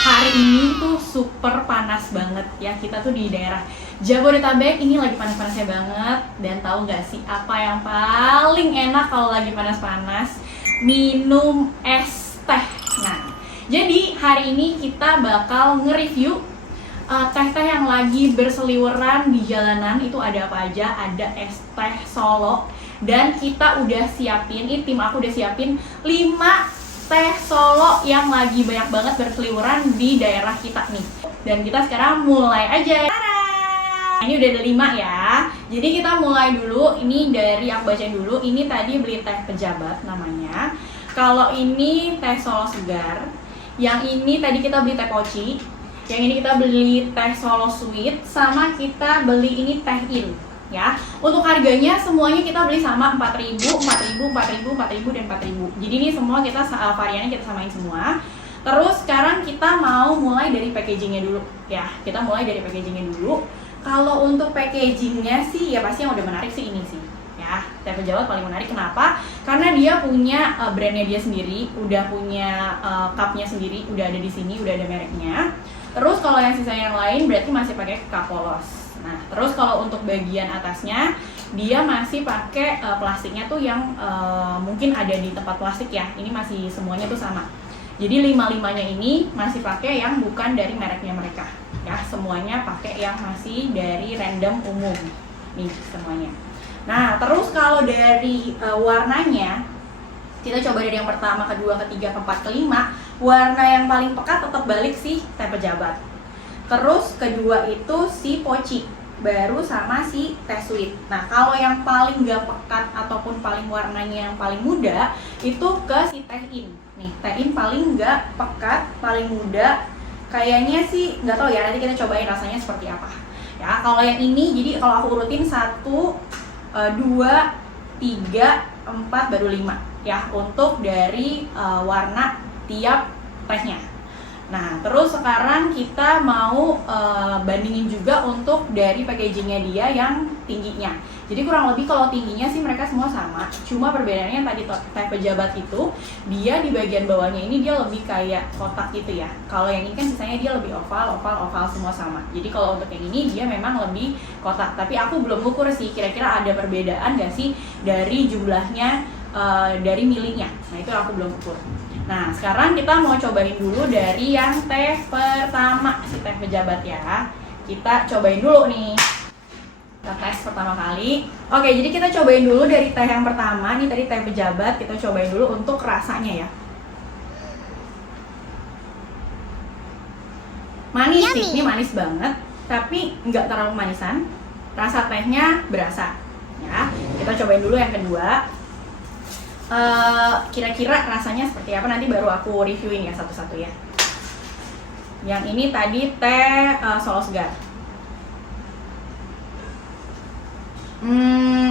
Hari ini tuh super panas banget ya. Kita tuh di daerah Jabodetabek ini lagi panas-panasnya banget. Dan tahu nggak sih apa yang paling enak kalau lagi panas-panas? Minum es teh. Nah, jadi hari ini kita bakal nge-review teh-teh yang lagi berseliweran di jalanan. Itu ada apa aja? Ada es teh Solo. Dan kita udah siapin, tim aku udah siapin 5 teh Solo yang lagi banyak banget berseliweran di daerah kita nih. Dan kita sekarang mulai aja. Ini udah ada 5 ya. Jadi kita mulai dulu. Ini dari aku bacain dulu. Ini tadi beli teh Pejabat namanya. Kalau ini teh Solo segar. Yang ini tadi kita beli teh poci. Yang ini kita beli teh Solo sweet. Sama kita beli ini teh in. Ya, untuk harganya semuanya kita beli sama 4.000, 4.000, 4.000, 4.000 dan 4.000. Jadi ini semua kita variannya kita samain semua. Terus sekarang kita mau mulai dari packagingnya dulu ya. Kita mulai dari packagingnya dulu. Kalau untuk packagingnya sih ya pasti yang udah menarik sih ini sih. Ya, teh Pejabat paling menarik. Kenapa? Karena dia punya brandnya dia sendiri, udah punya cupnya sendiri, udah ada di sini, udah ada mereknya. Terus kalau yang sisa yang lain berarti masih pakai cup polos. Nah, terus kalau untuk bagian atasnya dia masih pakai plastiknya tuh yang mungkin ada di tempat plastik ya. Ini masih semuanya tuh sama. Jadi 5-5-nya ini masih pakai yang bukan dari mereknya mereka. Ya, semuanya pakai yang masih dari random umum. Nih semuanya. Nah, terus kalau dari warnanya kita coba dari yang pertama, kedua, ketiga, keempat, kelima. Warna yang paling pekat tetap balik sih teh Pejabat. Terus kedua itu si poci, baru sama si teh sweet. Nah, kalau yang paling gak pekat ataupun paling warnanya yang paling muda itu ke si teh in. Nih, teh in paling gak pekat, paling muda. Kayaknya sih nggak tahu ya, nanti kita cobain rasanya seperti apa. Ya, kalau yang ini jadi kalau aku urutin 1, 2, 3, 4 baru 5 ya untuk dari warna tiap tehnya. Nah, terus sekarang kita mau bandingin juga untuk dari packagingnya dia yang tingginya. Jadi kurang lebih kalau tingginya sih mereka semua sama. Cuma perbedaannya yang tadi teh Pejabat itu, dia di bagian bawahnya ini dia lebih kayak kotak gitu ya. Kalau yang ini kan sisanya dia lebih oval semua sama. Jadi kalau untuk yang ini dia memang lebih kotak. Tapi aku belum ukur sih kira-kira ada perbedaan gak sih dari jumlahnya, dari milinya. Nah, itu aku belum ukur. Nah, sekarang kita mau cobain dulu dari yang teh pertama, si teh Pejabat ya. Kita cobain dulu nih. Kita tes pertama kali. Oke, jadi kita cobain dulu dari teh yang pertama. Ini tadi teh Pejabat, kita cobain dulu untuk rasanya ya. Manis sih, ini manis banget. Tapi nggak terlalu manisan. Rasa tehnya berasa ya. Kita cobain dulu yang kedua. Kira-kira rasanya seperti apa nanti baru aku reviewin ya satu-satu ya. Yang ini tadi teh Solo segar.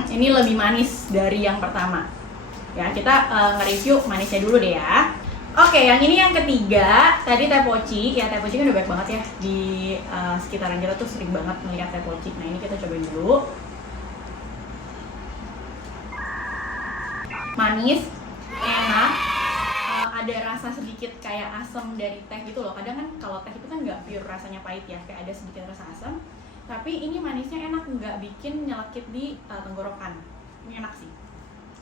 Ini lebih manis dari yang pertama. Ya, kita nge-review manisnya dulu deh ya. Oke, yang ini yang ketiga, tadi teh poci. Ya, teh poci kan udah banyak banget ya di sekitaran kita tuh sering banget melihat teh poci. Nah, ini kita cobain dulu. Manis, enak, ada rasa sedikit kayak asam dari teh gitu loh. Kadang kan kalau teh itu kan nggak pure rasanya pahit ya, kayak ada sedikit rasa asam. Tapi ini manisnya enak, nggak bikin nyelekit di tenggorokan. Ini enak sih.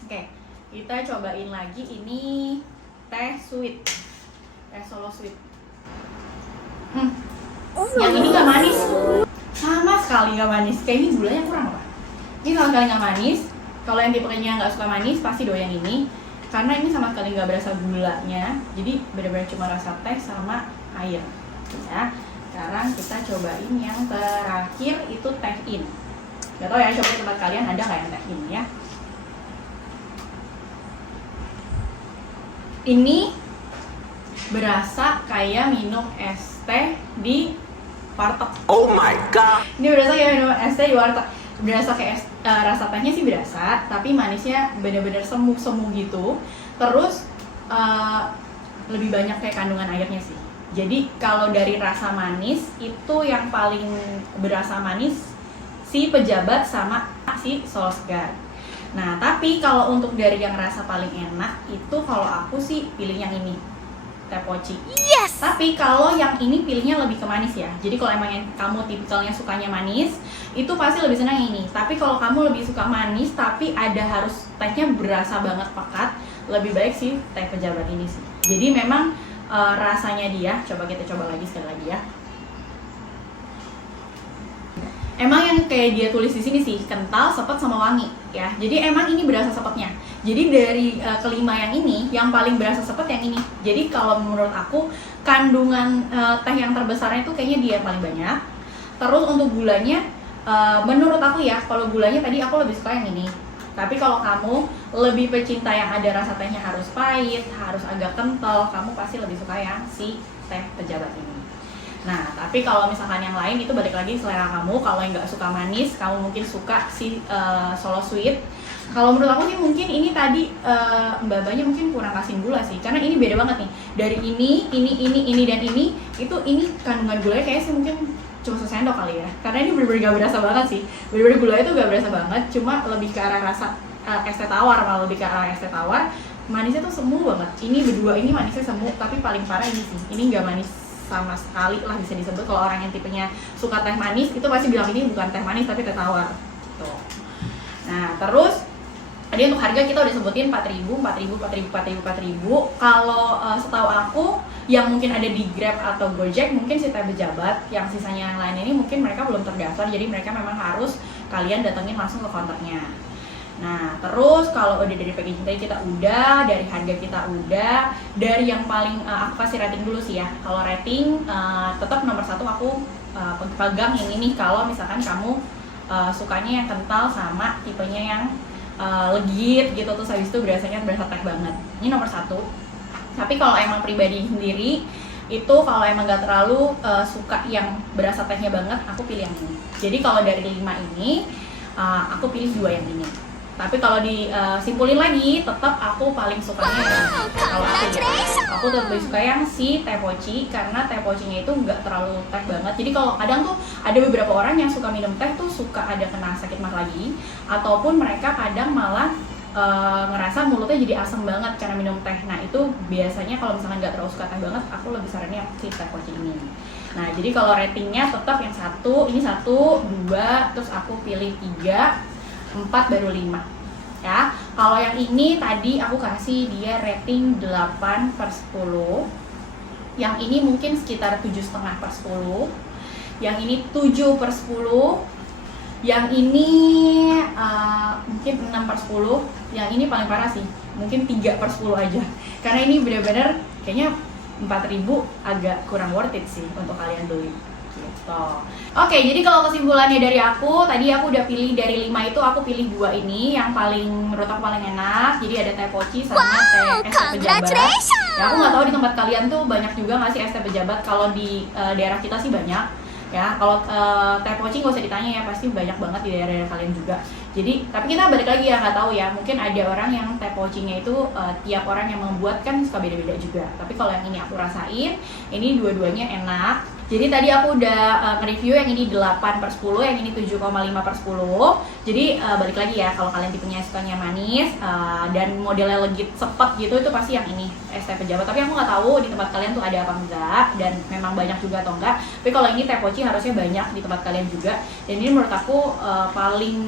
Oke, kita cobain lagi ini teh sweet, teh Solo sweet. Yang ini nggak manis, sama sekali nggak manis. Kayaknya gulanya kurang apa? Ini sama sekali nggak manis. Kalau yang tipenya nggak suka manis pasti doyan ini, karena ini sama sekali nggak berasa gulanya, jadi benar-benar cuma rasa teh sama air. Ya, sekarang kita cobain yang terakhir itu teh in. Gak tau ya, coba di tempat kalian ada nggak yang teh in ya? Ini berasa kayak minum es teh di warteg. Oh my god! Ini berasa kayak minum es teh di warteg. Berasa kayak rasa tehnya sih berasa, tapi manisnya bener-bener semu-semu gitu. Terus lebih banyak kayak kandungan airnya sih. Jadi kalau dari rasa manis itu yang paling berasa manis si Pejabat sama si Solo segar. Nah, tapi kalau untuk dari yang rasa paling enak itu kalau aku sih pilih yang ini. teh poci. Yes. Tapi kalau yang ini pilihnya lebih ke manis ya. Jadi kalau emang yang kamu tipikalnya sukanya manis, itu pasti lebih senang yang ini. Tapi kalau kamu lebih suka manis tapi ada harus tehnya berasa banget pekat, lebih baik sih teh pejabat ini sih. Jadi memang rasanya dia, kita coba lagi sekali lagi ya. Emang yang kayak dia tulis di sini sih kental, sepet sama wangi ya. Jadi emang ini berasa sepetnya. Jadi dari kelima yang ini, yang paling berasa sepet yang ini. Jadi kalau menurut aku kandungan teh yang terbesarnya itu kayaknya dia paling banyak. Terus untuk gulanya, menurut aku ya, kalau gulanya tadi aku lebih suka yang ini. Tapi kalau kamu lebih pecinta yang ada rasa tehnya harus pahit, harus agak kental, kamu pasti lebih suka yang si teh pejabat ini. Nah, tapi kalau misalkan yang lain itu balik lagi selera kamu. Kalau yang nggak suka manis, kamu mungkin suka si solo sweet. Kalau menurut aku sih mungkin ini tadi mbak-mbaknya mungkin kurang kasih gula sih, karena ini beda banget nih. Dari ini dan ini kandungan gulanya kayaknya sih mungkin cuma sesendok kali ya. Karena ini bener-bener gak berasa banget sih. Bener-bener gulanya tuh gak berasa banget, cuma lebih ke arah rasa es teh tawar, malah lebih ke arah es teh tawar. Manisnya tuh semu banget. Ini berdua ini manisnya semu, tapi paling parah ini sih. Ini nggak manis sama sekali lah bisa disebut. Kalau orang yang tipenya suka teh manis itu pasti bilang ini bukan teh manis tapi teh tawar gitu. Nah terus tadi untuk harga kita udah sebutin 4.000. Kalau setahu aku yang mungkin ada di Grab atau Gojek mungkin si teh pejabat, yang sisanya yang lain ini mungkin mereka belum terdaftar, jadi mereka memang harus kalian datengin langsung ke counternya. Nah terus kalau udah dari packaging tadi kita udah, dari harga kita udah, dari yang paling aku kasih rating dulu sih ya. Kalau rating tetap nomor 1 aku pegang yang ini kalau misalkan kamu sukanya yang kental sama tipenya yang legit gitu, terus habis itu berasa teh banget. Ini nomor 1. Tapi kalau emang pribadi sendiri itu kalau emang gak terlalu suka yang berasa tehnya banget, aku pilih yang ini. Jadi kalau dari 5 ini aku pilih 2 yang ini. Tapi kalau disimpulin lagi, tetap aku paling sukanya yang kalau aku tetap lebih suka yang si teh poci, karena teh pocinya itu nggak terlalu teh banget. Jadi kalau kadang tuh ada beberapa orang yang suka minum teh tuh suka ada kena sakit mah lagi, ataupun mereka kadang malah ngerasa mulutnya jadi asam banget karena minum teh. Nah itu biasanya kalau misalnya nggak terlalu suka teh banget, aku lebih saranin yang si teh poci ini. Nah jadi kalau ratingnya tetap yang 1, ini 1, 2, terus aku pilih 3, 4 baru 5 ya. Kalau yang ini tadi aku kasih dia rating 8/10. Yang ini mungkin sekitar 7,5/10. Yang ini 7/10. Yang ini mungkin 6/10. Yang ini paling parah sih, mungkin 3/10 aja. Karena ini benar-benar kayaknya 4.000 agak kurang worth it sih untuk kalian beli. Gitu. Oke, jadi kalau kesimpulannya dari aku, tadi aku udah pilih dari 5 itu aku pilih 2 ini yang paling menurut aku paling enak. Jadi ada teh poci sama teh es teh pejabat. Ya aku nggak tahu di tempat kalian tuh banyak juga nggak sih es teh pejabat. Kalau di daerah kita sih banyak. Ya, kalau teh poci nggak usah ditanya ya, pasti banyak banget di daerah kalian juga. Jadi, tapi kita balik lagi ya, nggak tahu ya. Mungkin ada orang yang teh pocinya itu tiap orang yang membuat kan suka beda-beda juga. Tapi kalau yang ini aku rasain, ini dua-duanya enak. Jadi tadi aku udah nge-review yang ini 8/10, yang ini 7,5/10. Jadi balik lagi ya, kalau kalian tipenya sukanya manis dan modelnya legit sepet gitu, itu pasti yang ini es teh pejabat. Tapi aku nggak tahu di tempat kalian tuh ada apa enggak, dan memang banyak juga atau enggak. Tapi kalau ini teh poci harusnya banyak di tempat kalian juga. Dan ini menurut aku paling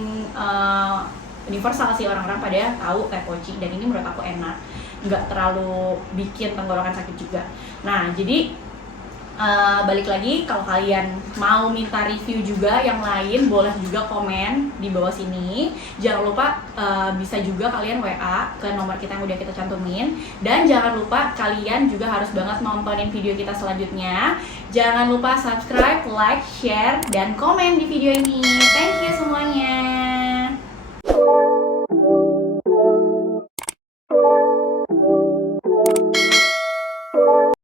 universal sih, orang-orang pada tahu teh poci, dan ini menurut aku enak, nggak terlalu bikin tenggorokan sakit juga. Nah jadi balik lagi, kalau kalian mau minta review juga yang lain, boleh juga komen di bawah sini. Jangan lupa bisa juga kalian WA ke nomor kita yang udah kita cantumin. Dan jangan lupa kalian juga harus banget nontonin video kita selanjutnya. Jangan lupa subscribe, like, share, dan komen di video ini. Thank you semuanya.